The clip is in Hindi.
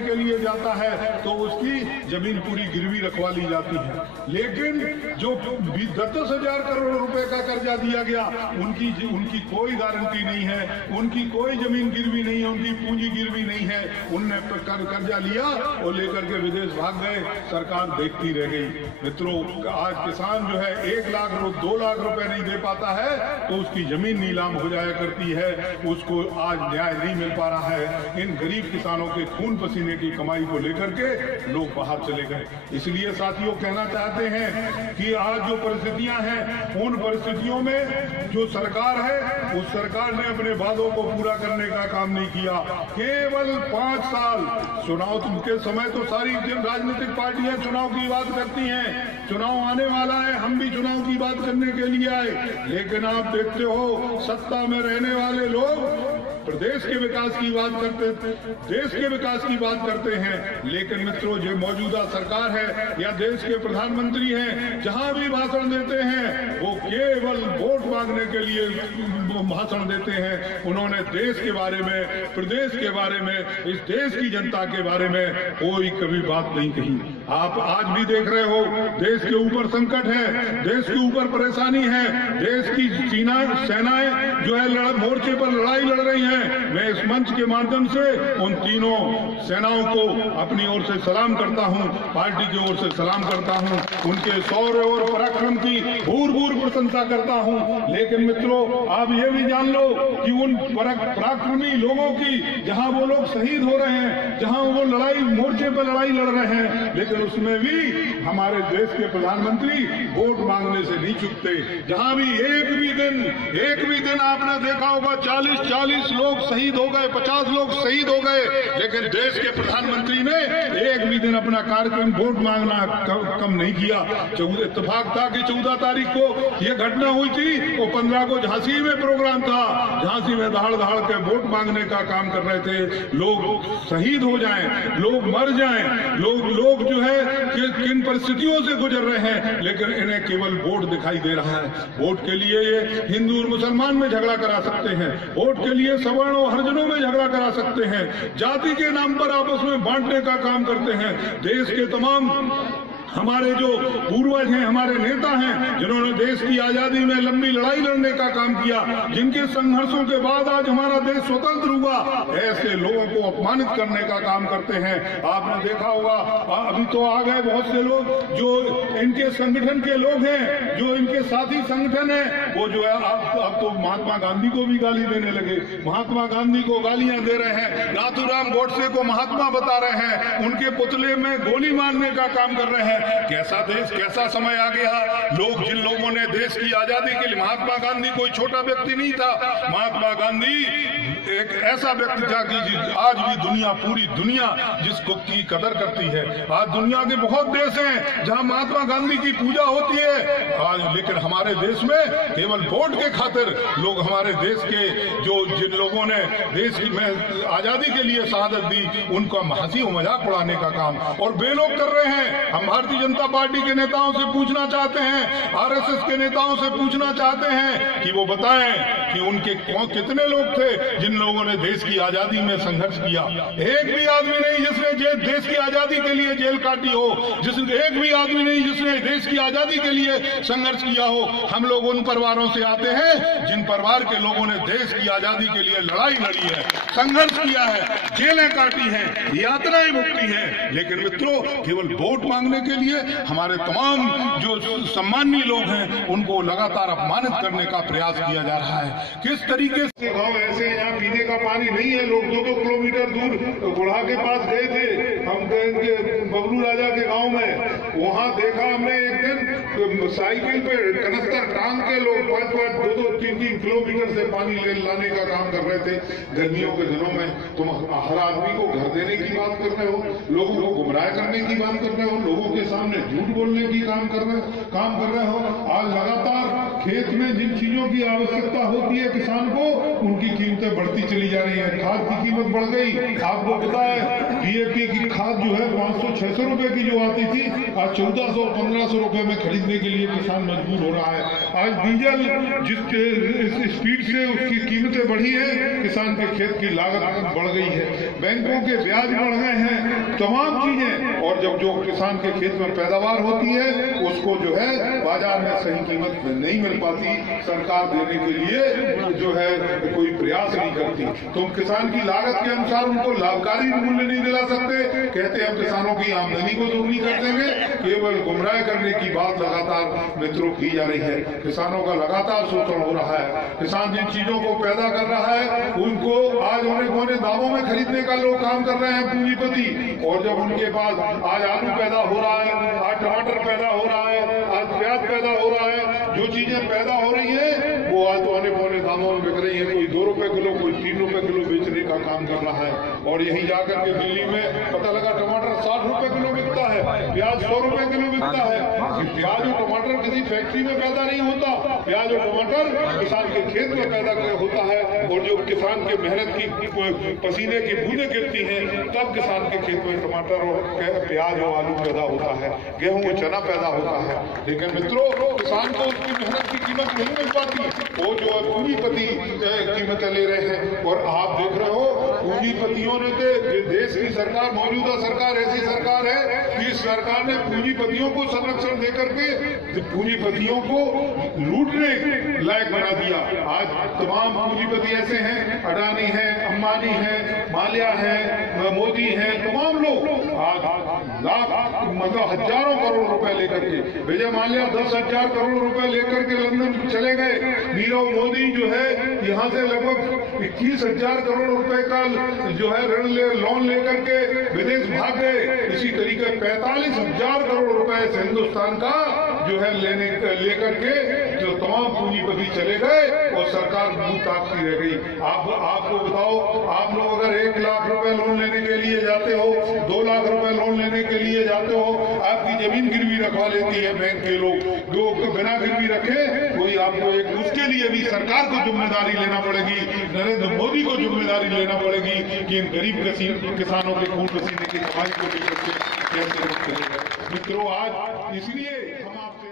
के लिए जाता है तो उसकी जमीन पूरी गिरवी रखवा ली जाती है। लेकिन जो 10,000 करोड़ रुपए का कर्जा दिया गया, उनकी कोई गारंटी नहीं है, उनकी कोई जमीन गिरवी नहीं है, उनकी पूंजी गिरवी नहीं है। उनने कर्जा लिया और लेकर के विदेश भाग गए, सरकार देखती रह गई। मित्रों, आज किसान जो है 1 लाख 2 लाख रुपए नहीं दे पाता है तो उसकी जमीन नीलाम हो जाया करती है, उसको आज न्याय नहीं मिल पा रहा है। इन गरीब किसानों के खून पसीने की कमाई को लेकर के लोग बाहर चले गए। इसलिए साथियों, कहना चाहते हैं कि आज जो परिस्थितियां हैं, उन परिस्थितियों में जो सरकार है, उस सरकार ने अपने वादों को पूरा करने का काम नहीं किया। केवल 5 साल चुनाव के समय तो सारी राजनीतिक पार्टियां चुनाव की बात करती हैं, चुनाव आने वाला है, हम भी चुनाव की बात करने के लिए आए। लेकिन आप देखते हो, सत्ता में रहने वाले लोग प्रदेश के विकास की बात करते, देश के विकास की बात करते हैं। लेकिन मित्रों, जो मौजूदा सरकार है या देश के प्रधानमंत्री हैं, जहां भी भाषण देते हैं वो केवल वोट मांगने के लिए भाषण देते हैं। उन्होंने देश के बारे में, प्रदेश के बारे में, इस देश की जनता के बारे में कोई कभी बात नहीं कही। आप आज भी देख रहे हो, देश के ऊपर संकट है, देश के ऊपर परेशानी है, देश की सेनाएं जो है मोर्चे पर लड़ाई लड़ रही हैं। मैं इस मंच के माध्यम से उन तीनों सेनाओं को अपनी ओर से सलाम करता हूं, पार्टी की ओर से सलाम करता हूं, उनके शौर्य और पराक्रम की भूर प्रशंसा करता हूं। लेकिन मित्रों, आप ये भी जान लो कि उन पराक्रमी लोगों की, जहां वो लोग शहीद हो रहे हैं, जहां वो लड़ाई मोर्चे पर लड़ाई लड़ रहे हैं, लेकिन उसमें भी हमारे देश के प्रधानमंत्री वोट मांगने से नहीं चूकते। जहां भी एक भी दिन आपने देखा होगा 40 लोग शहीद हो गए, 50 लोग शहीद हो गए, लेकिन देश के प्रधानमंत्री ने एक भी दिन अपना कार्यक्रम वोट मांगना कम नहीं किया। इत्तेफाक था कि 14 तारीख को यह घटना हुई थी और 15 को झांसी में प्रोग्राम था, झांसी में दहाड़ के वोट मांगने का काम कर रहे थे। लोग शहीद हो जाएं, लोग मर जाएं, लोग जो है किन परिस्थितियों से गुजर रहे हैं, लेकिन इन्हें केवल वोट दिखाई दे रहा है। वोट के लिए ये हिंदू और मुसलमान में झगड़ा करा सकते हैं, वोट के लिए सवर्ण और हरिजनों में झगड़ा करा सकते हैं, जाति के नाम पर आपस में बांटने का काम करते हैं। देश के तमाम हमारे जो पूर्वज हैं, हमारे नेता हैं, जिन्होंने देश की आजादी में लंबी लड़ाई लड़ने का काम किया, जिनके संघर्षों के बाद आज हमारा देश स्वतंत्र हुआ, ऐसे लोगों को अपमानित करने का काम करते हैं। आपने देखा होगा, अभी तो आ गए बहुत से लोग जो इनके संगठन के लोग हैं, जो इनके साथी संगठन है, वो जो है अब तो महात्मा गांधी को भी गाली देने लगे, महात्मा गांधी को गालियां दे रहे हैं, नाथूराम गोडसे को महात्मा बता रहे हैं, उनके पुतले में गोली मारने का काम कर रहे हैं। कैसा देश, कैसा समय आ गया। लोग, जिन लोगों ने देश की आजादी के लिए, महात्मा गांधी कोई छोटा व्यक्ति नहीं था, महात्मा गांधी एक ऐसा व्यक्ति था कि आज भी पूरी दुनिया जिसको की कदर करती है। आज दुनिया के बहुत देश हैं जहां महात्मा गांधी की पूजा होती है आज, लेकिन हमारे देश में केवल वोट के खातिर लोग, हमारे देश के जिन लोगों ने देश में आजादी के लिए शहादत दी, उनका हंसी और मजाक उड़ाने का काम और वे लोग कर रहे हैं। हम भारतीय जनता पार्टी के नेताओं से पूछना चाहते हैं, आरएसएस के नेताओं से पूछना चाहते हैं कि वो बताएं कि उनके कितने लोग थे जिन लोगों ने देश की आजादी में संघर्ष किया। एक भी आदमी नहीं जिसने देश की आजादी के लिए जेल काटी हो, एक भी आदमी नहीं जिसने देश की आजादी के लिए संघर्ष किया हो। हम लोग उन परिवारों से आते हैं जिन परिवार के लोगों ने देश की आजादी के लिए लड़ाई लड़ी है, संघर्ष किया है, जेलें काटी हैं, यातनाएं भुगती हैं। लेकिन मित्रों, केवल वोट मांगने के लिए हमारे तमाम जो सम्मानीय लोग हैं उनको लगातार अपमानित करने का प्रयास किया जा रहा है। किस तरीके से गांव ऐसे हैं जहाँ पीने का पानी नहीं है, लोग 2-2 किलोमीटर दूर बुढ़ा के पास गए थे। हम गए बबलू राजा के गांव में, वहाँ देखा हमने एक दिन साइकिल पे कनस्तर टांग के लोग 5-5, 2-2, 3-3 किलोमीटर से पानी लाने का काम कर रहे थे। गर्मियों के दिनों में तुम हर आदमी को घर देने की बात कर रहे हो, लोगों को गुमराह करने की बात कर रहे हो, लोगों के सामने झूठ बोलने की काम कर रहे हो। आज लगातार खेत में जिन चीजों की आवश्यकता होती है किसान को, उनकी कीमतें बढ़ती चली जा रही है। खाद की कीमत बढ़ गई, आपको पता है डीएपी की खाद जो है 500-600 रुपए की जो आती थी, आज 1400-1500 रुपए में खरीदने के लिए किसान मजबूर हो रहा है। आज डीजल जिस स्पीड से उसकी कीमतें बढ़ी है, किसान के खेत की लागत बढ़ गई है, बैंकों के ब्याज बढ़ गए हैं, तमाम चीजें। और जब जो किसान के खेत में पैदावार होती है उसको जो है बाजार में सही कीमत नहीं मिल पाती, सरकार देने के लिए जो है कोई प्रयास नहीं करती। तो किसान की लागत के अनुसार उनको लाभकारी मूल्य नहीं दिला सकते, कहते हैं किसानों की आमदनी को दोगुनी कर देंगे। केवल गुमराह करने की बात लगातार मित्रों की जा रही है। किसानों का लगातार शोषण हो रहा है। किसान जिन चीजों को पैदा कर रहा है उनको आज होने दामों में खरीदने का लोग काम कर रहे हैं पूंजीपति, और जब उनके पास आज आलू पैदा हो रहा है, आज टमाटर पैदा हो रहा है, आज प्याज पैदा हो रहा है, जो चीजें पैदा हो रही है वो आज पौने दामों में बिक रही है। कोई 2 रुपए किलो, कोई 3 रुपए किलो बेचने का काम कर रहा है। और यही जाकर के दिल्ली में पता लगा टमाटर 60 रुपए किलो बिकता है, प्याज 100 रुपए किलो बिकता है। प्याज और टमाटर किसी फैक्ट्री में पैदा नहीं होता, प्याज और टमाटर किसान के खेत में पैदा होता है। और जो किसान के मेहनत की पसीने की बूंदें गिरती हैं, तब किसान के खेत में टमाटर और प्याज और आलू पैदा होता है, गेहूं और चना पैदा होता है। लेकिन मित्रों, किसान को उसकी मेहनत की कीमत नहीं मिल पाती, वो जो है पूंजीपति कीमतें ले रहे हैं। और आप देख रहे हो पूंजीपतियों ने तो देश की सरकार, मौजूदा सरकार ऐसी सरकार है कि इस सरकार ने पूंजीपतियों को संरक्षण देकर के पूंजीपतियों को लूटने लायक बना दिया। आज तमाम पूंजीपति ऐसे हैं, अडानी है, अंबानी है, माल्या है, मोदी है, तमाम लोग आज लाख मतलब हजारों करोड़ रुपए लेकर के, विजय माल्या 10,000 करोड़ रुपए लेकर के लंदन चले गए। नीरव मोदी जो है यहाँ से लगभग 21,000 करोड़ रुपए का जो है लोन लेकर के विदेश भाग गए। इसी तरीके 45,000 करोड़ रुपए से हिंदुस्तान का जो है लेकर के जो तमाम पूंजीपति चले गए और सरकार मुंह ताकती रह गई। आपको बताओ, आप लोग अगर 1 लाख रुपए लोन लेने के लिए जाते हो, 2 लाख रुपए लोन लेने के लिए जाते हो, आपकी जमीन गिरवी रखवा लेती है बैंक के लोग, जो बिना गिरवी रखे कोई आपको उसके लिए भी सरकार को जिम्मेदारी लेना पड़ेगी, नरेंद्र मोदी को जिम्मेदारी लेना पड़ेगी कि इन गरीब किसानों के खून पसीने की कमाई को भी कैसे करेगा। मित्रों, आज इसलिए हम आपसे